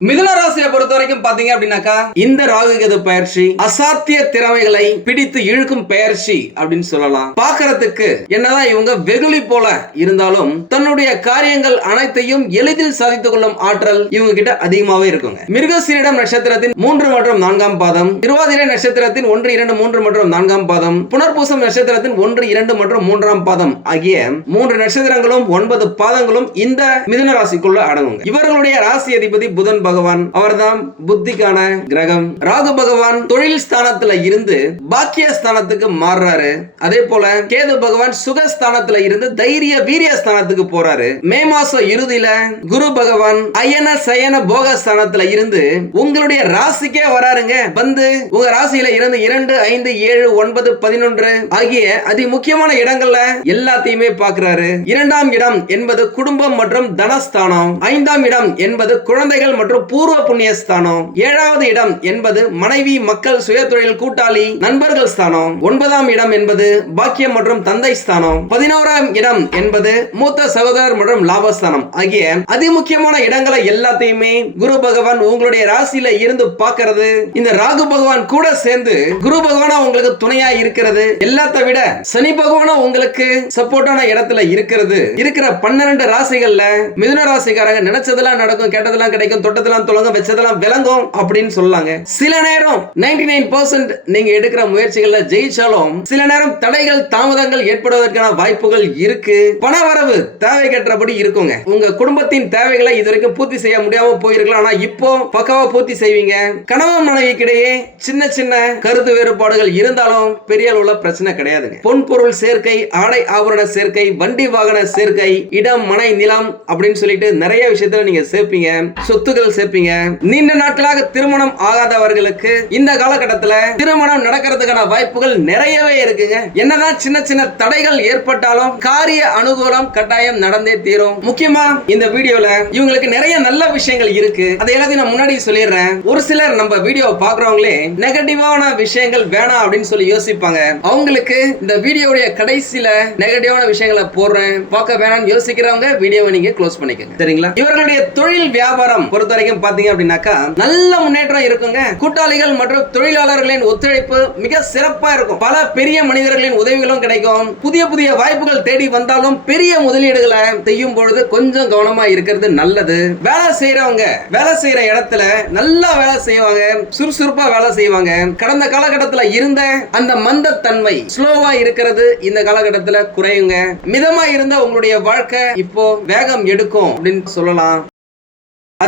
மிதுன ராசியை பொறுத்த வரைக்கும் பாத்தீங்க அப்படின்னாக்கா இந்த ராகு கேது பயிற்சி அசாத்திய திறமைகளை பிடித்து இழுக்கும் பயிற்சி அப்படின்னு சொல்லலாம். பாக்குறதுக்கு என்னதான் இவங்க வெகுளி போல இருந்தாலும் தன்னுடைய காரியங்கள் அனைத்தையும் எளிதில் சாதித்துக் கொள்ளும் ஆற்றல் இவங்க கிட்ட அதிகமாவே இருக்குங்க. மிருகசீரிடம் நட்சத்திரத்தின் மூன்று மற்றும் நான்காம் பாதம் திருவாதிரை நட்சத்திரத்தின் ஒன்று இரண்டு மூன்று மற்றும் நான்காம் பாதம் புனர்பூசம் நட்சத்திரத்தின் ஒன்று இரண்டு மற்றும் மூன்றாம் பாதம் ஆகிய மூன்று நட்சத்திரங்களும் ஒன்பது பாதங்களும் இந்த மிதுன ராசிக்குள்ள அடங்குங்க. இவர்களுடைய ராசி அதிபதி புதன் பகவான் அவர்தான் புத்திக்கான கிரகம் ராகு பகவான் தொழில் ஸ்தானத்துல இருந்து பாக்கிய ஸ்தானத்துக்கு மாறுறாரு. அதே போல கேது பகவான் சுகஸ்தானத்துல இருந்து தைரிய வீரிய ஸ்தானத்துக்கு போறாரு. மே மாசம் இறுதியில குரு பகவான் அயன சயன போக ஸ்தானத்துல இருந்து உங்களுடைய ராசிக்கே வராருங்க. வந்து உங்க ராசியில இருந்து இரண்டு ஐந்து ஏழு ஒன்பது பதினொன்று ஆகிய அதி முக்கியமான இடங்கள்ல எல்லாத்தையுமே பாக்குறாரு. இரண்டாம் இடம் என்பது குடும்பம் மற்றும் தனஸ்தானம். ஐந்தாம் இடம் என்பது குழந்தைகள் மற்றும் பூர்வ புண்ணிய ஸ்தானம். ஏழாவது இடம் என்பது மனைவி மக்கள் சுயதொழில் கூட்டாளி நண்பர்கள் ஸ்தானம். ஒன்பதாம் இடம் என்பது பாக்கியம் மற்றும் தந்தை ஸ்தானம். பதினோராம் இடம் என்பது மூத்த சகோதரர் மற்றும் லாபஸ்தானம். ஆகிய அதிமுக்கியமான இடங்களை எல்லாத்தையுமே குரு பகவான் உங்களுடைய ராசியில இருந்து பார்க்கிறது. இந்த ராகு பகவான் கூட சேர்ந்து குரு பகவானா உங்களுக்கு துணையா இருக்கிறது. எல்லாத்த விட சனி பகவானா உங்களுக்கு சப்போர்ட்டான இடத்துல இருக்கிறது. இருக்கிற பன்னிரண்டு ராசிகள்ல மிதுன ராசிக்காரங்க நினைச்சதெல்லாம் நடக்கும் கேட்டதெல்லாம் கிடைக்கும் தொட்டதெல்லாம் தொலங்கும் வச்சதெல்லாம் விளங்கும் அப்படின்னு சொல்லாங்க. சில நேரம் நைன்டி நைன் பர்சன்ட் நீங்க எடுக்கிற முயற்சிகள்ல ஜெயிச்சாலும் சில நேரம் தடைகள் தாமதங்கள் ஏற்படுவதற்கான வாய்ப்புகள் இருக்கு. பணவரவு தேவைக்கேற்றபடி இருக்குங்க. உங்க குடும்பத்தின் தேவைகளை இதுவரைக்கும் பூர்த்தி செய்ய முடியாம போயிருக்கலாம். ஆனா இப்போ பக்காவா பூர்த்தி செய்வீங்க. கணவன் மனைவிக்கிடையே சின்ன சின்ன கருத்து வேறுபாடுகள் இருந்தாலும் பெரிய அளவுல பிரச்சனை கிடையாதுங்க. பொன் பொருள் சேர்க்கை ஆடை ஆபரண சேர்க்கை வண்டி வாகன சேர்க்கை இடம் மனை நிலம் அப்படின்னு சொல்லிட்டு நிறைய விஷயத்துல நீங்க சேர்ப்பீங்க. சொத்துக்கள் சேர்ப்பீங்க. நீண்ட நாட்களாக திருமணம் ஆகாதவர்களுக்கு இந்த காலகட்டத்துல திருமணம் நடக்கிறதுக்கான வாய்ப்புகள் நிறையவே இருக்குங்க. என்னதான் சின்ன சின்ன தடைகள் ஏற்பட்டாலும் காரிய அனுகூலம் கட்டாயம் நடந்தே தீரும். முக்கியமா இந்த வீடியோல இவங்களுக்கு நிறைய நல்ல விஷயங்கள் இருக்கு. அதை எல்லாத்தையும் நான் முன்னாடி சொல்லிடுறேன். ஒரு சிலர் நம்ம வீடியோ பாக்குறவங்களே நெகட்டிவான விஷயங்கள் வேணாம் அப்படின்னு சொல்லி யோசிப்பாங்க. அவங்களுக்கு இந்த வீடியோடைய கடைசியில நெகட்டிவான விஷயங்களை போடுறேன் பார்க்க வேணாம்னு யோசிக்கிறவங்க வீடியோவை நீங்க க்ளோஸ் பண்ணிக்கோங்க. சரிங்களா? இவர்களுடைய தொழில் வியாபாரம் பொறுத்த வரைக்கும் பாத்தீங்க அப்படின்னாக்கா நல்ல முன்னேற்றம் இருக்குங்க. கூட்டாளிகள் மற்றும் தொழிலாளர்களின் ஒத்துழைப்பு மிக சிறப்பா இருக்கும். பல பெரிய மனிதர்களின் உதவிகளும் கிடைக்கும். புதிய புதிய வாய்ப்புகள் தேடி வந்தாலும் பெரிய முதலீடுகளை செய்யும் பொழுது கொஞ்சம் கவனமா இருக்கிறது நல்லது. வேலை செய்யறவங்க வேலை செய்யற இடத்துல நல்லா வேலை செய்வாங்க சுறுசுறுப்பா வேலை செய்வாங்க. கடந்த காலகட்டத்தில் இருந்த அந்த மந்தத்தன்மை ஸ்லோவா இருக்கிறது இந்த காலகட்டத்தில் குறையுங்க. மிதமா இருந்த உங்களுடைய வாழ்க்கை இப்போ வேகம் எடுக்கும் அப்படின்னு சொல்லலாம்.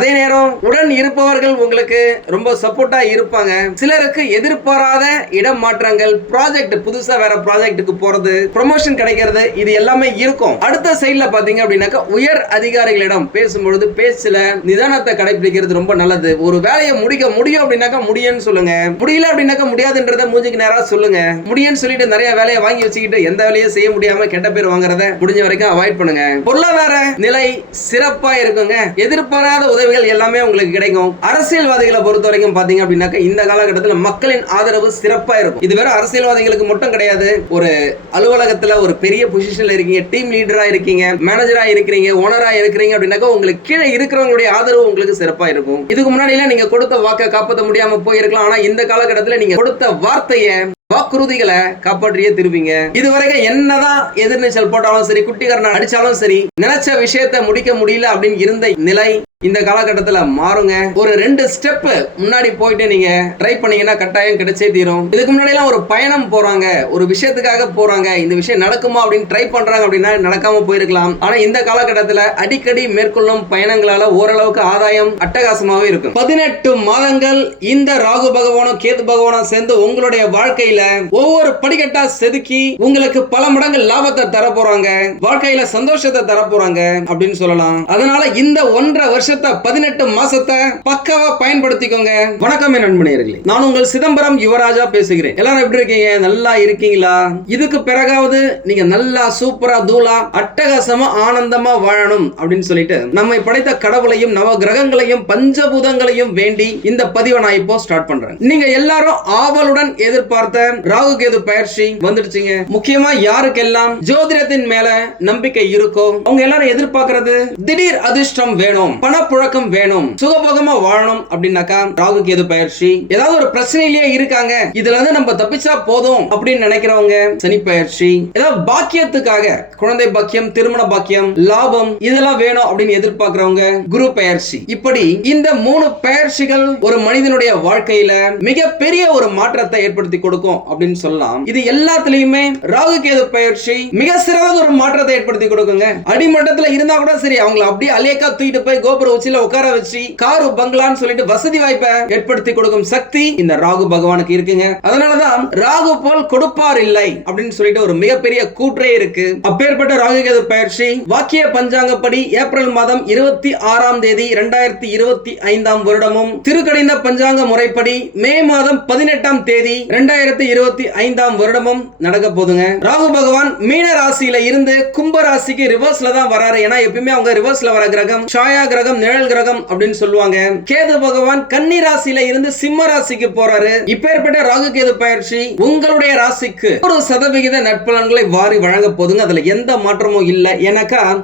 அதே நேரம் உடன் இருப்பவர்கள் உங்களுக்கு ரொம்ப சப்போர்ட்டா இருப்பாங்க. சிலருக்கு எதிர்பாராத இடம் மாற்றங்கள் ப்ராஜெக்ட் புதுசா வேற ப்ராஜெக்ட்டுக்கு போறது ப்ரொமோஷன் கிடைக்கிறது இது எல்லாமே இருக்கும். அடுத்த சைடுல பாத்தீங்க அப்படின்னாக்கா உயர் அதிகாரிகளிடம் பேசும்பொழுது பேச்சுல நிதானத்தை கடைபிடிக்கிறது ரொம்ப நல்லது. ஒரு வேலையை முடிக்க முடியும் அப்படின்னாக்கா முடியும்னு சொல்லுங்க. முடியல அப்படின்னாக்கா முடியாதுன்றத மூஞ்சிக்கு நேரா சொல்லுங்க. முடியும்னு சொல்லிட்டு நிறைய வேலையை வாங்கி வச்சுக்கிட்டு எந்த வேலையும் செய்ய முடியாம கெட்ட பேர் வாங்குறத முடிஞ்ச வரைக்கும் அவாய்ட் பண்ணுங்க. பொருளாதார நிலை சிறப்பா இருக்குங்க. எதிர்பாராத உதவி உதவிகள் எல்லாமே உங்களுக்கு கிடைக்கும். அரசியல்வாதிகளை பொறுத்த வரைக்கும் பாத்தீங்க அப்படின்னாக்கா இந்த காலகட்டத்தில் மக்களின் ஆதரவு சிறப்பா இருக்கும். இது வெறும் அரசியல்வாதிகளுக்கு மட்டும் கிடையாது. ஒரு அலுவலகத்துல ஒரு பெரிய பொசிஷன்ல இருக்கீங்க டீம் லீடரா இருக்கீங்க மேனேஜரா இருக்கிறீங்க ஓனரா இருக்கிறீங்க அப்படின்னாக்கா உங்களுக்கு கீழே இருக்கிறவங்களுடைய ஆதரவு உங்களுக்கு சிறப்பா இருக்கும். இதுக்கு முன்னாடி எல்லாம் நீங்க கொடுத்த வாக்கை காப்பாற்ற முடியாம போயிருக்கலாம். ஆனா இந்த காலகட்டத்தில் நீங்க கொடுத்த வார்த்தையை வாக்குறுதிகளை காப்பாற்றியே திருப்பீங்க இதுவரைக்கும் என்னதான் எதிர்நீச்சல் போட்டாலும் சரி குட்டிகரணம் அடிச்சாலும் சரி நினைச்ச விஷயத்தை முடிக்க முடியல அப்படின்னு இருந்த நிலை இந்த காலகட்டத்துல மாறுங்க. ஒரு ரெண்டு ஸ்டெப் முன்னாடி போயிட்டு நீங்க ட்ரை பண்ணீங்கன்னா கட்டாயம் கிடைச்சே தீரும். இதுக்கு முன்னாடி எல்லாம் ஒரு பயணம் போறாங்க. ஒரு விஷயத்துக்காக போறாங்க. இந்த விஷயம் நடக்குமா அப்படின்னு ட்ரை பண்றாங்க அப்படின்னா நடக்காம போயிருக்கலாம். ஆனா இந்த காலகட்டத்தில் அடிக்கடி மேற்கொள்ளும் பயணங்களால ஓரளவுக்கு ஆதாயம் அட்டகாசமாவே இருக்கும். பதினெட்டு மாதங்கள் இந்த ராகு பகவானும் கேது பகவானும் சேர்ந்து உங்களுடைய வாழ்க்கையில ஒவ்வொரு படிக்கட்டா செதுக்கி உங்களுக்கு பல மடங்கு லாபத்தை தர போறாங்க வாழ்க்கையில சந்தோஷத்தை தர போறாங்க அப்படின்னு சொல்லலாம். அதனால இந்த ஒன்றரை வருஷம் வருஷத்தை பதினெட்டு மாசத்தை பக்காவா பயன்படுத்திக்கோங்க. வணக்கம் என் நண்பனேர்களே நான் உங்கள் சிதம்பரம் யுவராஜா பேசுகிறேன். எல்லாரும் எப்படி இருக்கீங்க? நல்லா இருக்கீங்களா? இதுக்கு பிறகாவது நீங்க நல்லா சூப்பரா தூளா அட்டகாசமா ஆனந்தமா வாழணும் அப்படின்னு சொல்லிட்டு நம்மை படைத்த கடவுளையும் நவ கிரகங்களையும் பஞ்சபூதங்களையும் வேண்டி இந்த பதிவை நான் இப்போ ஸ்டார்ட் பண்றேன். நீங்க எல்லாரும் ஆவலுடன் எதிர்பார்த்த ராகு கேது பயிற்சி வந்துடுச்சுங்க. முக்கியமா யாருக்கெல்லாம் ஜோதிடத்தின் மேல நம்பிக்கை இருக்கோ அவங்க எல்லாரும் எதிர்பார்க்கறது திடீர் அதிர்ஷ்டம் வேணும். பண பணப்புழக்கம் வேணும் சுகபோகமா வாழணும் அப்படின்னாக்கா ராகு கேது பயிற்சி? ஏதாவது ஒரு பிரச்சனையிலேயே இருக்காங்க. இதுல இருந்து நம்ம தப்பிச்சா போதும் அப்படின்னு நினைக்கிறவங்க சனி பயிற்சி. ஏதாவது பாக்கியத்துக்காக குழந்தை பாக்கியம் திருமண பாக்கியம் லாபம் இதெல்லாம் வேணும் அப்படின்னு எதிர்பார்க்கிறவங்க குரு பயிற்சி. இப்படி இந்த மூணு பயிற்சிகள் ஒரு மனிதனுடைய வாழ்க்கையில மிகப்பெரிய ஒரு மாற்றத்தை ஏற்படுத்தி கொடுக்கும் அப்படின்னு சொல்லலாம். இது எல்லாத்துலயுமே ராகு கேது பயிற்சி? மிக சிறந்த ஒரு மாற்றத்தை ஏற்படுத்தி கொடுக்குங்க. அடிமட்டத்துல இருந்தா கூட சரி அவங்களை அப்படியே அலேக்கா தூக்கிட்டு போய் கோபுர உச்சில உட்கார வச்சு காரு பங்களான்னு சொல்லிட்டு வசதி வாய்ப்பை ஏற்படுத்தி கொடுக்கும் சக்தி இந்த ராகு பகவானுக்கு இருக்குங்க. அதனாலதான் ராகு போல் கொடுப்பார் இல்லை அப்படின்னு சொல்லிட்டு ஒரு மிகப்பெரிய கூற்றே இருக்கு. அப்பேற்பட்ட ராகு கேது பயிற்சி வாக்கிய பஞ்சாங்கப்படி ஏப்ரல் மாதம் இருபத்தி ஆறாம் தேதி இரண்டாயிரத்தி இருபத்தி ஐந்தாம் வருடமும் திருக்கடைந்த பஞ்சாங்க முறைப்படி மே மாதம் பதினெட்டாம் தேதி இரண்டாயிரத்தி இருபத்தி ஐந்தாம் வருடமும் நடக்க போதுங்க. ராகு பகவான் மீன ராசியில இருந்து கும்ப ராசிக்கு ரிவர்ஸ்ல தான் வராரு. ஏன்னா எப்பயுமே அவங்க ரிவர்ஸ்ல வர கிரகம் சாயா கிரகம் நிழல் கிரகம் அப்படின்னு சொல்லுவாங்க. கேது பகவான் கன்னி ராசியில இருந்து சிம்ம ராசிக்கு போறாரு. இப்பேற்பட்ட ராகு கேது பயிற்சி உங்களுடைய ராசிக்கு. ஒரு சதவிகித நட்பலன்களை வாரி வழங்க போதுங்க. அதுல எந்த மாற்றமும் இல்லை. எனக்கா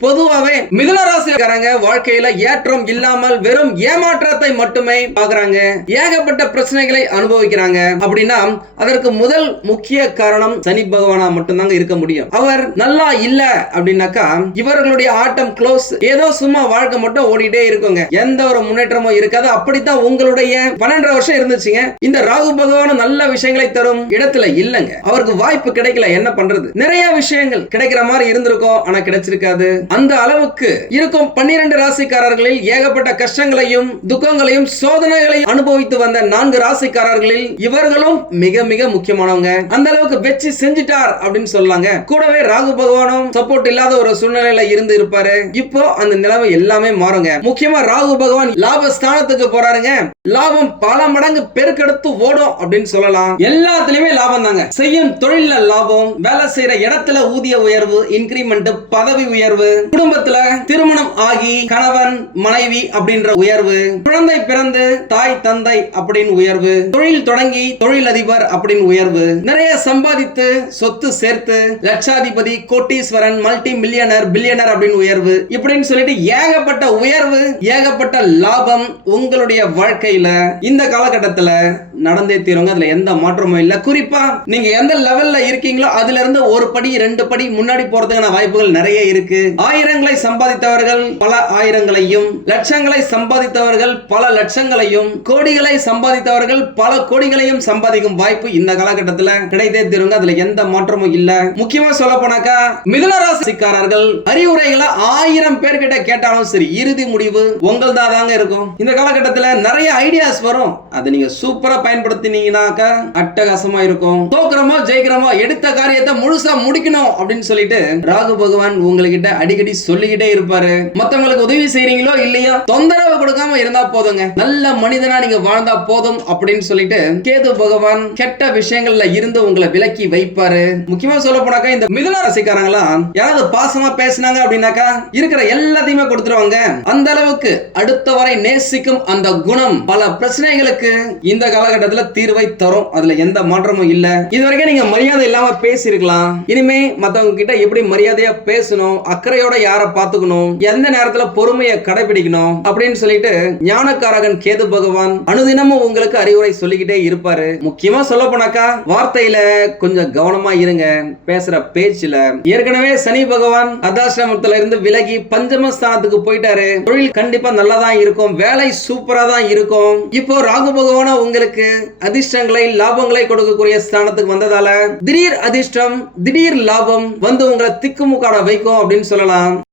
பொதுவாகவே மிதுனராசிக்காரங்க வாழ்க்கையில ஏற்றம் இல்லாமல் வெறும் ஏமாற்றத்தை மட்டுமே பாக்குறாங்க ஏகப்பட்ட பிரச்சனைகளை அனுபவிக்கிறாங்க. அப்படின்னா அதற்கு முதல் முக்கிய காரணம் சனி பகவானா மட்டும்தாங்க இருக்க முடியும். அவர் நல்லா இல்ல அப்படின்னாக்கா இவர்களுடைய ஆட்டம் க்ளோஸ் ஏதோ சும்மா வாழ்க்கை மட்டும் ஓடிட்டே இருக்குங்க. எந்த ஒரு முன்னேற்றமும் இருக்காது. அப்படித்தான் உங்களுடைய பன்னெண்டரை வருஷம் இருந்துச்சுங்க. இந்த ராகு பகவானும் நல்ல விஷயங்களை தரும் இடத்துல இல்லைங்க. அவருக்கு வாய்ப்பு கிடைக்கல. என்ன பண்றது? நிறைய விஷயங்கள் கிடைக்கிற மாதிரி இருந்திருக்கும். ஆனா கிடைச்சிருக்காது. அந்த அளவுக்கு இருக்கும் பன்னிரண்டு ராசிக்காரர்களில் ஏகப்பட்ட கஷ்டங்களையும் துக்கங்களையும் சோதனைகளையும் அனுபவித்து வந்த நான்கு ராசிக்காரர்களில் இவர்களும் மிக மிக முக்கியமானவங்க. அந்த அளவுக்கு வெச்சு செஞ்சிட்டார் அப்படின்னு சொல்லாங்க. கூடவே ராகு பகவானும் சப்போர்ட் இல்லாத ஒரு சூழ்நிலையில இருந்து இருப்பாரு. இப்போ அந்த நிலைமை எல்லாமே மாறுங்க. முக்கியமா ராகு பகவான் லாப ஸ்தானத்துக்கு போறாருங்க. லாபம் பல மடங்கு பெருக்கெடுத்து ஓடும் அப்படின்னு சொல்லலாம். எல்லாத்துலயுமே லாபம் தாங்க. செய்யும் தொழில்ல லாபம் வேலை செய்யற இடத்துல ஊதிய உயர்வு இன்கிரிமெண்ட் பதவி உயர்வு குடும்பத்துல திருமணம் ஆகி கணவன் மனைவி அப்படின்ற உயர்வு குழந்தை பிறந்து தாய் தந்தை அப்படின்னு உயர்வு தொழில் தொடங்கி தொழில் அதிபர் அப்படின்னு உயர்வு நிறைய சம்பாதித்து சொத்து சேர்த்து லட்சாதிபதி கோட்டீஸ்வரன் மல்டி மில்லியனர் பில்லியனர் அப்படின்னு உயர்வு. இப்படின்னு சொல்லிட்டு ஏகப்பட்ட உயர்வு ஏகப்பட்ட லாபம் உங்களுடைய வாழ்க்கையில இந்த காலகட்டத்துல நடந்தே தீருங்க. அதுல எந்த மாற்றமும் இல்ல. குறிப்பா நீங்க எந்த லெவல்ல இருக்கீங்களோ அதுல இருந்து ஒரு படி ரெண்டு படி முன்னாடி போறதுக்கான வாய்ப்புகள் நிறைய இருக்கு. ஆயிரங்களை சம்பாதித்தவர்கள் பல ஆயிரங்களையும் லட்சங்களை சம்பாதித்தவர்கள் பல லட்சங்களையும் கோடிகளை சம்பாதித்தவர்கள் பல கோடிகளையும் சம்பாதிக்கும் வாய்ப்பு இந்த காலகட்டத்தில் கிடைத்தே தீருங்க. அதுல எந்த மாற்றமும் இல்ல. முக்கியமா சொல்ல போனாக்கா மிதுன ராசிக்காரர்கள் அறிவுரைகளை ஆயிரம் பேர்கிட்ட கேட்டாலும் சரி இறுதி முடிவு உங்கள்தா தாங்க இருக்கும். இந்த காலகட்டத்தில் நிறைய ஐடியாஸ் வரும். அதை நீங்க சூப்பரா பயன்படுத்தினீங்கன்னாக்கா அட்டகாசமா இருக்கும். தோக்குறமோ ஜெயிக்கிறமோ எடுத்த காரியத்தை முழுசா முடிக்கணும் அப்படின்னு சொல்லிட்டு ராகு பகவான் உங்ககிட்ட அடிக்கடி சொல்லிக்கிட்டே இருப்பாரு. மத்தவங்களுக்கு உதவி செய்றீங்களோ இல்லையோ தொந்தரவு கொடுக்காம இருந்தா போதுங்க. நல்ல மனிதனா நீங்க வாழ்ந்தா போதும் அப்படின்னு சொல்லிட்டு கேது பகவான் கெட்ட விஷயங்கள்ல இருந்து உங்களை விலக்கி வைப்பாரு. முக்கியமா சொல்ல போனாக்கா இந்த மிதுன ராசிக்காரங்களாம் யாராவது பாசமா பேசினாங்க அப்படின்னாக்கா இருக்கிற எல்லாத்தையுமே கொடுத்துருவாங்க. அந்த அளவுக்கு அடுத்தவரை நேசிக்கும் அந்த குணம் பல பிரச்சனைகளுக்கு இந்த காலகட்டத்துல தீர்வை தரும். அதுல எந்த மாற்றமும் இல்ல. இது வரைக்கும் நீங்க மரியாதை இல்லாம பேசியிருக்கலாம். இனிமே மத்தவங்க கிட்ட எப்படி மரியாதையா பேசணும் அக்கறை அக்கறையோட யார பாத்துக்கணும் எந்த நேரத்துல பொறுமையை கடைபிடிக்கணும்? அப்படின்னு சொல்லிட்டு ஞானக்காரகன் கேது பகவான் அனுதினமும் உங்களுக்கு அறிவுரை சொல்லிக்கிட்டே இருப்பாரு. முக்கியமா சொல்ல போனாக்கா வார்த்தையில கொஞ்சம் கவனமா இருங்க. பேசுற பேச்சுல. ஏற்கனவே சனி பகவான் அர்த்தாசிரமத்துல இருந்து விலகி பஞ்சம ஸ்தானத்துக்கு போயிட்டாரு. தொழில் கண்டிப்பா நல்லாதான் இருக்கும். வேலை சூப்பரா தான் இருக்கும். இப்போ ராகு பகவானா உங்களுக்கு அதிர்ஷ்டங்களை லாபங்களை கொடுக்கக்கூடிய ஸ்தானத்துக்கு வந்ததால திடீர் அதிர்ஷ்டம் திடீர் லாபம் வந்து உங்களை திக்குமுக்காட வைக்கும் அப்படின்னு சொல்லலாம். Пока-пока.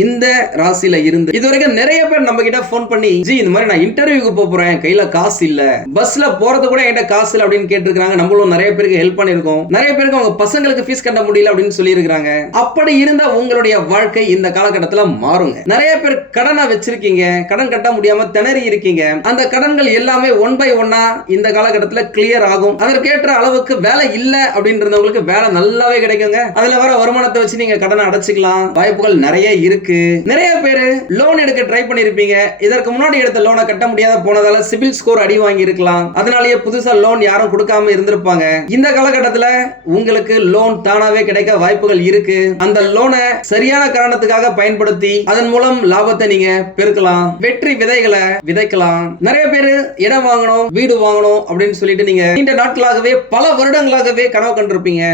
இந்த ராசியில இருந்து இதுவரைக்கும் நிறைய பேர் நம்ம கிட்ட போன் பண்ணி ஜி இந்த மாதிரி நான் இன்டர்வியூக்கு போக போறேன். கையில காசு இல்ல. பஸ்ல போறது கூட என்கிட்ட காசு இல்ல அப்படின்னு கேட்டிருக்காங்க நம்மளும் நிறைய பேருக்கு ஹெல்ப் பண்ணிருக்கோம் நிறைய பேருக்கு அவங்க பசங்களுக்கு ஃபீஸ் கட்ட முடியல அப்படின்னு சொல்லி இருக்காங்க அப்படி இருந்தா உங்களுடைய வாழ்க்கை இந்த காலகட்டத்துல மாறுங்க. நிறைய பேர் கடனை வச்சிருக்கீங்க. கடன் கட்ட முடியாம திணறி இருக்கீங்க. அந்த கடன்கள் எல்லாமே ஒன் பை ஒன்னா இந்த காலகட்டத்துல கிளியர் ஆகும். அதற்கேற்ற அளவுக்கு வேலை இல்ல அப்படின்றவங்களுக்கு வேலை நல்லாவே கிடைக்குங்க. அதுல வர வருமானத்தை வச்சு நீங்க கடனை அடைச்சிக்கலாம். வாய்ப்புகள் நிறைய இருக்கு. இருக்கு. நிறைய பேர் லோன் எடுக்க ட்ரை பண்ணிருப்பீங்க. இதற்கு முன்னாடி எடுத்த லோனை கட்ட முடியாத போனதால சிபில் ஸ்கோர் அடி வாங்கி இருக்கலாம் அதனாலேயே புதுசா லோன் யாரும் கொடுக்காம இருந்திருப்பாங்க. இந்த காலகட்டத்துல உங்களுக்கு லோன் தானாவே கிடைக்க வாய்ப்புகள் இருக்கு. அந்த லோனை சரியான காரணத்துக்காக பயன்படுத்தி அதன் மூலம் லாபத்தை நீங்க பெருக்கலாம். வெற்றி விதைகளை விதைக்கலாம். நிறைய பேர் இடம் வாங்கணும் வீடு வாங்கணும் அப்படின்னு சொல்லிட்டு நீங்க நீண்ட நாட்களாகவே பல வருடங்களாகவே கனவு கண்டிருப்பீங்க.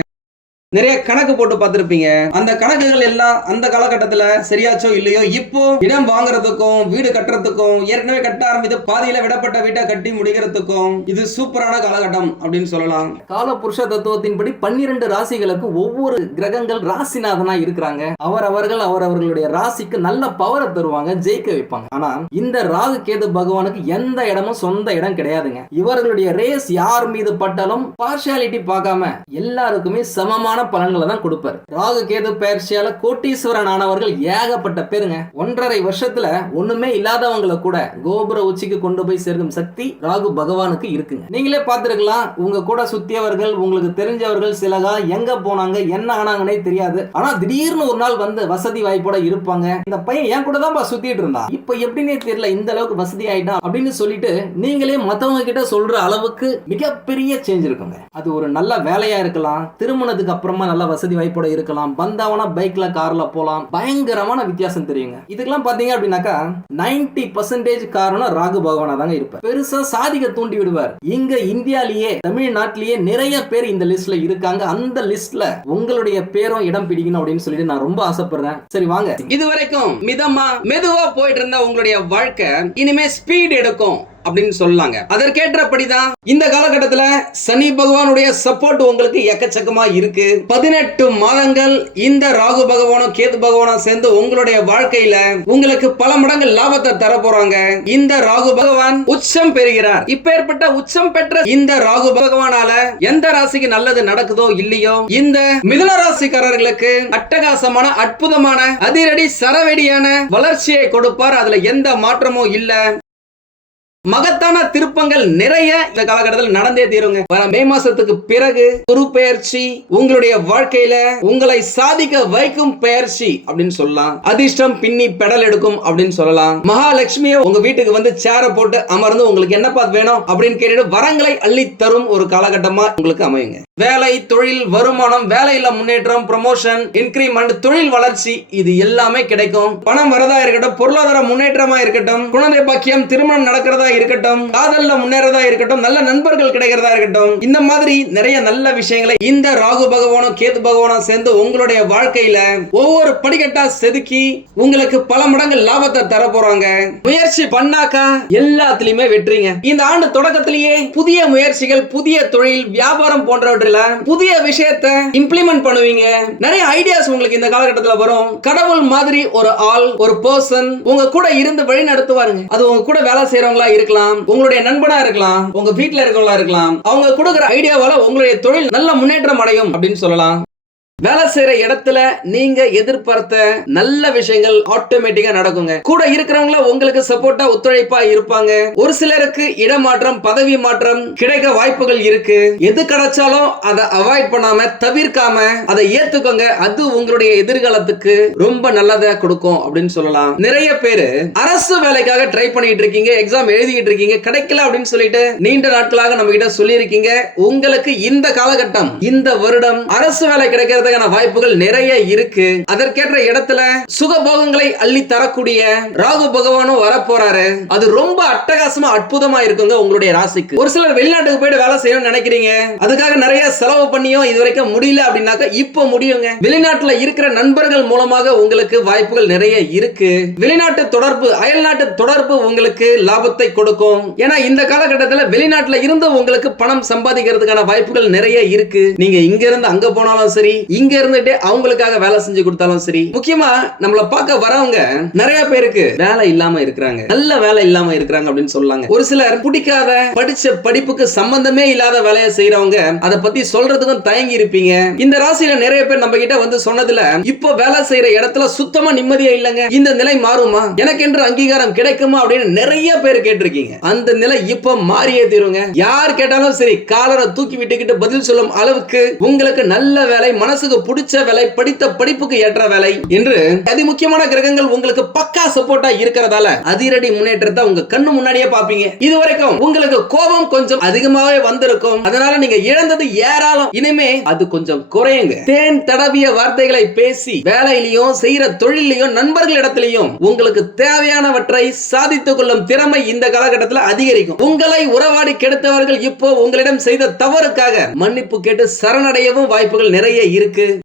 நிறைய கணக்கு போட்டு பார்த்திருப்பீங்க. அந்த கணக்குகள் எல்லாம் அந்த காலகட்டத்தில் சரியாச்சோ இல்லையோ இப்போ இடம் வாங்குறதுக்கும் வீடு கட்டுறதுக்கும் ஏற்கனவே கட்ட ஆரம்பித்து பாதியில விடப்பட்ட வீட்டை கட்டி முடிக்கிறதுக்கும் இது சூப்பரான காலகட்டம் அப்படின்னு சொல்லலாம். கால புருஷ தத்துவத்தின்படி பன்னிரண்டு ராசிகளுக்கு ஒவ்வொரு கிரகங்கள் ராசிநாதனா இருக்கிறாங்க. அவர் அவர்கள் அவர் அவர்களுடைய ராசிக்கு நல்ல பவரை தருவாங்க ஜெயிக்க வைப்பாங்க. ஆனா இந்த ராகு கேது பகவானுக்கு எந்த இடமும் சொந்த இடம் கிடையாதுங்க. இவர்களுடைய ரேஸ் யார் மீது பட்டாலும் பார்ஷியாலிட்டி பார்க்காம எல்லாருக்குமே சமமான பலன்களை தான் கொடுப்பார். ராகு கேது பயிற்சியால கோட்டீஸ்வரன் ஆனவர்கள் ஏகப்பட்ட பேருங்க. ஒன்றரை வருஷத்துல ஒண்ணுமே இல்லாதவங்களை கூட கோபுர உச்சிக்கு கொண்டு போய் சேர்க்கும் சக்தி ராகு பகவானுக்கு இருக்குங்க. நீங்களே பார்த்திருக்கலாம் உங்க கூட சுத்தியவர்கள் உங்களுக்கு தெரிஞ்சவர்கள் சிலகா எங்க போனாங்க என்ன ஆனாங்கன்னே தெரியாது. ஆனா திடீர்னு ஒரு நாள் வந்து வசதி வாய்ப்போட இருப்பாங்க. இந்த பையன் என் கூட தான் சுத்திட்டு இருந்தான். இப்ப எப்படின்னே தெரியல இந்த அளவுக்கு வசதி ஆயிட்டான் அப்படின்னு சொல்லிட்டு நீங்களே மத்தவங்க கிட்ட சொல்ற அளவுக்கு மிகப்பெரிய சேஞ்ச் இருக்குங்க. அது ஒரு நல்ல வேலையா இருக்கலாம். திருமணத்துக்கு அப்புறம் நல்ல வசதி வாய்ப்போட இருக்கலாம். பந்தாவனா பைக்ல கார்ல போலாம். பயங்கரமான வித்தியாசம் தெரியுங்க. இதுக்கெல்லாம் பாத்தீங்க அப்படின்னாக்கா 90% பர்சன்டேஜ் காரணம் ராகு பகவானா தாங்க இருப்பார். பெருசா சாதிக்க தூண்டி விடுவார். இங்க இந்தியாலேயே தமிழ்நாட்டிலேயே நிறைய பேர் இந்த லிஸ்ட்ல இருக்காங்க. அந்த லிஸ்ட்ல உங்களுடைய பேரும் இடம் பிடிக்கணும் அப்படின்னு சொல்லிட்டு நான் ரொம்ப ஆசைப்படுறேன். சரி வாங்க. இது வரைக்கும் மிதமா மெதுவா போயிட்டு இருந்த உங்களுடைய வாழ்க்கை இனிமே ஸ்பீட் எடுக்கும். அப்படின்னு சொல்லாங்க. அதற்கேற்றபடிதான் இந்த காலகட்டத்துல சனி பகவானுடைய சப்போர்ட் உங்களுக்கு எக்கச்சக்கமா இருக்கு. பதினெட்டு மாதங்கள் இந்த ராகு பகவானும் கேது பகவானும் சேர்ந்து உங்களுடைய வாழ்க்கையில உங்களுக்கு பல மடங்கு லாபத்தை தர போறாங்க. இந்த ராகு பகவான் உச்சம் பெறுகிறார். இப்பேற்பட்ட உச்சம் பெற்ற இந்த ராகு பகவானால எந்த ராசிக்கு நல்லது நடக்குதோ இல்லையோ இந்த மிதுன ராசிக்காரர்களுக்கு அட்டகாசமான அற்புதமான அதிரடி சரவெடியான வளர்ச்சியை கொடுப்பார். அதுல எந்த மாற்றமும் இல்ல. மகத்தான திருப்பங்கள் நிறைய இந்த காலகட்டத்தில் நடந்தே தீருங்க. வர மே மாசத்துக்கு பிறகு குரு பெயர்ச்சி உங்களுடைய வாழ்க்கையில உங்களை சாதிக்க வைக்கும் பெயர்ச்சி அப்படின்னு சொல்லலாம். அதிர்ஷ்டம் பின்னி பெடல் எடுக்கும் அப்படின்னு சொல்லலாம். மகாலட்சுமியை உங்க வீட்டுக்கு வந்து சேர போட்டு அமர்ந்து உங்களுக்கு என்னப்பா வேணும் அப்படின்னு கேட்டுட்டு வரங்களை அள்ளி தரும் ஒரு காலகட்டமா உங்களுக்கு அமையுங்க. வேலை தொழில் வருமானம் வேலையில முன்னேற்றம் ப்ரமோஷன் இன்கிரிமெண்ட் தொழில் வளர்ச்சி இது எல்லாமே கிடைக்கும். பணம் வரதா இருக்கட்டும் பொருளாதார முன்னேற்றமா இருக்கட்டும் குழந்தை பாக்கியம் திருமணம் நடக்கிறதா இருக்கட்டும் காதல்ல முன்னேறதா இருக்கட்டும் நல்ல நண்பர்கள் கிடைக்கிறதா இருக்கட்டும் இந்த மாதிரி நிறைய நல்ல விஷயங்களை இந்த ராகு பகவானும் கேது பகவானும் சேர்ந்து உங்களுடைய வாழ்க்கையில ஒவ்வொரு படிக்கட்டா செதுக்கி உங்களுக்கு பல மடங்கு லாபத்தை தர போறாங்க. முயற்சி பண்ணாக்கா எல்லாத்துலயுமே வெற்றிங்க. இந்த ஆண்டு தொடக்கத்திலேயே புதிய முயற்சிகள் புதிய தொழில் வியாபாரம் போன்றவற்றில புதிய விஷயத்தை இம்ப்ளிமெண்ட் பண்ணுவீங்க. நிறைய ஐடியாஸ் உங்களுக்கு இந்த காலகட்டத்தில் வரும். கடவுள் மாதிரி ஒரு ஆள் ஒரு பர்சன் உங்க கூட இருந்து வழி நடத்துவாருங்க அது உங்க கூட வேலை செய்யறவங்களா இருக்கலாம் உங்களுடைய நண்பனா இருக்கலாம் உங்க வீட்டுல இருக்கவங்களா இருக்கலாம் அவங்க கொடுக்குற ஐடியாவால உங்களுடைய தொழில் நல்ல முன்னேற்றம் அடையும் அப்படின்னு சொல்லலாம். வேலை செய்யற இடத்துல நீங்க எதிர்பார்த்த நல்ல விஷயங்கள் ஆட்டோமேட்டிக்கா நடக்குங்க. கூட இருக்கிறவங்கள உங்களுக்கு சப்போர்ட்டா ஒத்துழைப்பா இருப்பாங்க. ஒரு சிலருக்கு இடமாற்றம் பதவி மாற்றம் கிடைக்க வாய்ப்புகள் இருக்கு. எது கிடைச்சாலும் அதை அவாய்ட் பண்ணாம தவிர்க்காம அதை ஏத்துக்கோங்க. அது உங்களுடைய எதிர்காலத்துக்கு ரொம்ப நல்லதை கொடுக்கும் அப்படின்னு சொல்லலாம். நிறைய பேரு அரசு வேலைக்காக ட்ரை பண்ணிட்டு இருக்கீங்க எக்ஸாம் எழுதிட்டு இருக்கீங்க கிடைக்கல அப்படின்னு சொல்லிட்டு நீண்ட நாட்களாக நம்ம கிட்ட சொல்லியிருக்கீங்க. உங்களுக்கு இந்த காலகட்டம் இந்த வருடம் அரசு வேலை கிடைக்கிறத கிடைக்கிறதுக்கான வாய்ப்புகள் நிறைய இருக்கு. அதற்கேற்ற இடத்துல சுகபோகங்களை அள்ளி தரக்கூடிய ராகு பகவானும் வரப்போறாரு. அது ரொம்ப அட்டகாசமா அற்புதமா இருக்குங்க உங்களுடைய ராசிக்கு. ஒரு சிலர் வெளிநாட்டுக்கு போயிட்டு வேலை செய்யணும்னு நினைக்கிறீங்க. அதுக்காக நிறைய செலவு பண்ணியும் இது வரைக்கும் முடியல அப்படின்னாக்க இப்போ முடியுங்க. வெளிநாட்டுல இருக்கிற நண்பர்கள் மூலமாக உங்களுக்கு வாய்ப்புகள் நிறைய இருக்கு. வெளிநாட்டு தொடர்பு அயல்நாட்டு தொடர்பு உங்களுக்கு லாபத்தை கொடுக்கும். ஏன்னா இந்த காலகட்டத்தில் வெளிநாட்டுல இருந்து உங்களுக்கு பணம் சம்பாதிக்கிறதுக்கான வாய்ப்புகள் நிறைய இருக்கு. நீங்க இங்க இருந்து அங்க போனாலும் சரி இங்க இருந்துட்டு அவங்களுக்காக வேலை செஞ்சு கொடுத்தாலும் சரி முக்கியமா நம்மள பார்க்க வரவங்க நிறைய பேருக்கு வேலை இல்லாம இருக்கிறாங்க. நல்ல வேலை இல்லாம இருக்கிறாங்க அப்படின்னு சொல்லாங்க. ஒரு சிலர் பிடிக்காத படிச்ச படிப்புக்கு சம்பந்தமே இல்லாத வேலையை செய்யறவங்க அதை பத்தி சொல்றதுக்கும் தயங்கி இருப்பீங்க. இந்த ராசியில நிறைய பேர் நம்ம கிட்ட வந்து சொன்னதுல இப்போ வேலை செய்யற இடத்துல சுத்தமா நிம்மதியா இல்லைங்க. இந்த நிலை மாறுமா? எனக்கு என்று அங்கீகாரம் கிடைக்குமா? அப்படின்னு நிறைய பேர் கேட்டிருக்கீங்க. அந்த நிலை இப்ப மாறியே தீருங்க. யார் கேட்டாலும் சரி காலரை தூக்கி விட்டுக்கிட்டு பதில் சொல்லும் அளவுக்கு உங்களுக்கு நல்ல வேலை மனசு மனசுக்கு பிடிச்ச வேலை படித்த படிப்புக்கு ஏற்ற வேலை என்று அதி முக்கியமான கிரகங்கள் உங்களுக்கு பக்கா சப்போர்ட்டா இருக்கிறதால அதிரடி முன்னேற்றத்தை உங்க கண்ணு முன்னாடியே பாப்பீங்க இது வரைக்கும் உங்களுக்கு கோபம் கொஞ்சம் அதிகமாவே வந்திருக்கும். அதனால நீங்க இழந்தது ஏராளம். இனிமே அது கொஞ்சம் குறையுங்க. தேன் தடவிய வார்த்தைகளை பேசி வேலையிலையும் செய்யற தொழிலையும் நண்பர்களிடத்திலையும் உங்களுக்கு தேவையானவற்றை சாதித்துக் கொள்ளும் திறமை இந்த காலகட்டத்தில் அதிகரிக்கும். உங்களை உறவாடி கெடுத்தவர்கள் இப்போ உங்களிடம் செய்த தவறுக்காக மன்னிப்பு கேட்டு சரணடையவும் வாய்ப்புகள் நிறைய இருக்கு. இருக்கு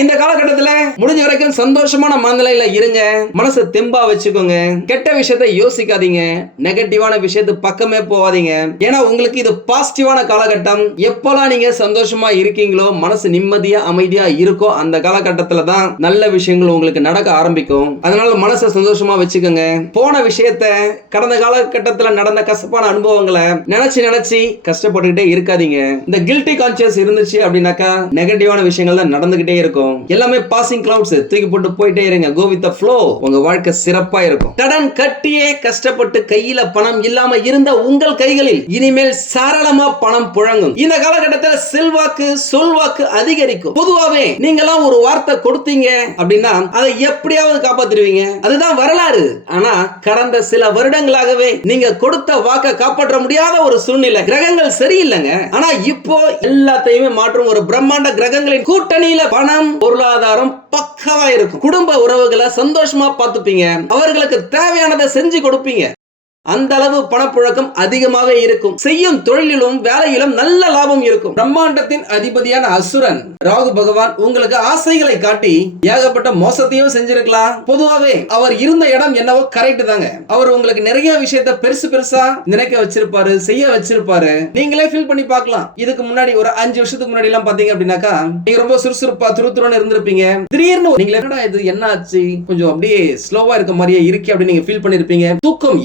இந்த காலகட்டத்துல முடிஞ்ச வரைக்கும் சந்தோஷமான மனநிலையில இருங்க. மனசை தெம்பா வச்சுக்கோங்க. கெட்ட விஷயத்தை யோசிக்காதீங்க. நெகட்டிவான விஷயத்து பக்கமே போகாதீங்க. ஏன்னா உங்களுக்கு இது பாசிட்டிவான காலகட்டம். எப்பெல்லாம் நீங்க சந்தோஷமா இருக்கீங்களோ மனசு நிம்மதியா அமைதியா இருக்கோ அந்த காலகட்டத்துல தான் நல்ல விஷயங்கள் உங்களுக்கு நடக்க ஆரம்பிக்கும். அதனால மனசை சந்தோஷமா வச்சுக்கோங்க. போன விஷயத்த கடந்த காலகட்டத்துல நடந்த கசப்பான அனுபவங்களை நினைச்சு நினைச்சு கஷ்டப்பட்டுக்கிட்டே இருக்காதீங்க. இந்த கில்ட்டி கான்சியஸ் இருந்துச்சு அப்படின்னாக்கா நெகட்டிவான விஷயங்கள் தான் நடந்துகிட்டே இருக்கும். எல்லாமே பாசிங் கிளவுட்ஸ் தூக்கி போட்டு போயிட்டே இருங்க. கோ வித் ஃப்ளோ உங்க வாழ்க்கை சிறப்பா இருக்கும். கடன் கட்டியே கஷ்டப்பட்டு கையில பணம் இல்லாம இருந்த உங்கள் கைகளில் இனிமேல் சாரளமா பணம் புழங்கும். இந்த காலகட்டத்தில் செல்வாக்கு சொல்வாக்கு அதிகரிக்கும். பொதுவாவே நீங்களாம் ஒரு வார்த்தை கொடுத்தீங்க அப்படின்னா அதை எப்படியாவது காப்பாத்திடுவீங்க? அதுதான் வரலாறு. ஆனா கடந்த சில வருடங்களாகவே நீங்க கொடுத்த வாக்க காப்பாற்ற முடியாத ஒரு சூழ்நிலை. கிரகங்கள் சரியில்லைங்க. ஆனா இப்போ எல்லாத்தையுமே மாற்றும் ஒரு பிரம்மாண்ட கிரகங்களின் கூட்டணியில பணம் பொருளாதாரம் பக்கவா இருக்கும். குடும்ப உறவுகளை சந்தோஷமா பார்த்துப்பீங்க. அவர்களுக்கு தேவையானதை செஞ்சு கொடுப்பீங்க. அந்த அளவு பணப்புழக்கம் அதிகமாவே இருக்கும். செய்யும் தொழிலிலும் வேலையிலும் நல்ல லாபம் இருக்கும். பிரம்மாண்டத்தின் அதிபதியான அசுரன் ராகு பகவான் உங்களுக்கு ஆசைகளை காட்டி ஏகப்பட்ட மோசத்தையும் செஞ்சிருக்கலாம். பொதுவாகவே அவர் இருந்த இடம் என்னவோ கரெக்ட் தாங்க. அவர் உங்களுக்கு நிறைய விஷயத்த பெருசு பெருசா நினைக்க வச்சிருப்பாரு செய்ய வச்சிருப்பாரு. நீங்களே ஃபீல் பண்ணி பார்க்கலாம். இதுக்கு முன்னாடி ஒரு அஞ்சு வருஷத்துக்கு முன்னாடி எல்லாம் பாத்தீங்க அப்படின்னாக்கா நீங்க ரொம்ப சுறுசுறுப்பா துருதுருன்னு இருந்திருப்பீங்க. திடீர்னு நீங்க என்னடா இது என்ன ஆச்சு கொஞ்சம் அப்படியே ஸ்லோவா இருக்க மாதிரியே இருக்கு அப்படின்னு நீங்க ஃபீல் பண்ணிருப்பீங்க. தூக்கம்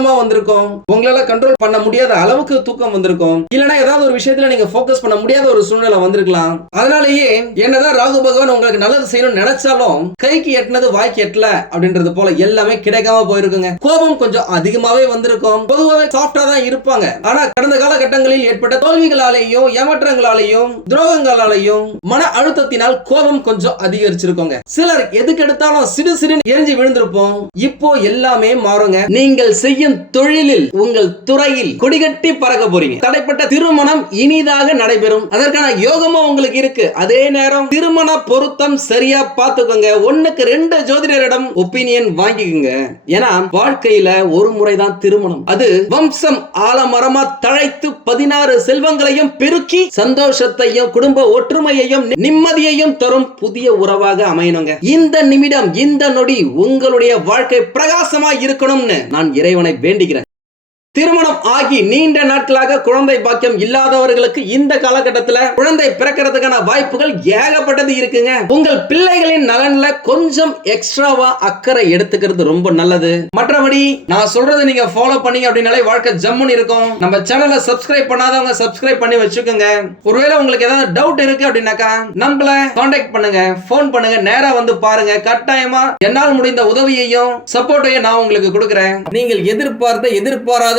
அதிகமா வந்திருக்கும். உங்களால கண்ட்ரோல் பண்ண முடியாத அளவுக்கு தூக்கம் வந்திருக்கும். இல்லனா ஏதாவது ஒரு விஷயத்துல நீங்க போக்கஸ் பண்ண முடியாத ஒரு சூழ்நிலை வந்திருக்கலாம். அதனாலேயே என்னதான் ராகு பகவான் உங்களுக்கு நல்லது செய்யணும்னு நினைச்சாலும் கைக்கு எட்டினது வாய்க்கு எட்டல அப்படின்றது போல எல்லாமே கிடைக்காம போயிருக்குங்க. கோபம் கொஞ்சம் அதிகமாவே வந்திருக்கும். பொதுவாகவே சாஃப்டா தான் இருப்பாங்க. ஆனா கடந்த காலகட்டங்களில் ஏற்பட்ட தோல்விகளாலேயும் ஏமாற்றங்களாலேயும் துரோகங்களாலேயும் மன அழுத்தத்தினால் கோபம் கொஞ்சம் அதிகரிச்சிருக்கோங்க. சிலர் எதுக்கு எடுத்தாலும் சிறு சிறு எரிஞ்சு விழுந்திருப்போம். இப்போ எல்லாமே மாறுங்க. நீங்கள் செய்யும் தொழிலில் உங்கள் துறையில் கொடிகட்டி பறக்க போறீங்க. தடைப்பட்ட திருமணம் இனிதாக நடைபெறும். அதற்கான யோகமும் உங்களுக்கு இருக்கு. அதே நேரம் திருமண பொருத்தம் சரியா பார்த்துக்கோங்க. ஒண்ணுக்கு ரெண்டு ஜோதிடரிடம் ஒப்பீனியன் வாங்கிக்கோங்க. ஏன்னா வாழ்க்கையில ஒரு முறைதான் திருமணம். அது வம்சம் ஆலமரமா தழைத்து பதினாறு செல்வங்களையும் பெருக்கி சந்தோஷத்தையும் குடும்ப ஒற்றுமையையும் நிம்மதியையும் தரும் புதிய உறவாக அமையணுங்க. இந்த நிமிடம் இந்த நொடி உங்களுடைய வாழ்க்கை பிரகாசமா இருக்கணும்னு நான் இறைவனை வேண்டிக்கிறேன். திருமணம் ஆகி நீண்ட நாட்களாக குழந்தை பாக்கியம் இல்லாதவர்களுக்கு இந்த காலகட்டத்தில் குழந்தை பிறக்கிறதுக்கான வாய்ப்புகள் ஏகப்பட்டது இருக்குங்க. உங்கள் பிள்ளைகளின் நலன்ல கொஞ்சம் எக்ஸ்ட்ராவா அக்கறை எடுத்துக்கிறது ரொம்ப நல்லது. மற்றபடி நான் சொல்றதை நீங்க ஃபாலோ பண்ணீங்க அப்படின்னாலே வாழ்க்கை ஜம்முன்னு இருக்கும். நம்ம சேனலை சப்ஸ்கிரைப் பண்ணாதவங்க சப்ஸ்கிரைப் பண்ணி வச்சுக்கோங்க. ஒருவேளை உங்களுக்கு ஏதாவது டவுட் இருக்கு அப்படின்னாக்கா நம்மள காண்டாக்ட் பண்ணுங்க ஃபோன் பண்ணுங்க நேரா வந்து பாருங்க. கட்டாயமா என்னால் முடிந்த உதவியையும் சப்போர்ட்டையும் நான் உங்களுக்கு கொடுக்குறேன். நீங்கள் எதிர்பார்த்த எதிர்பாராத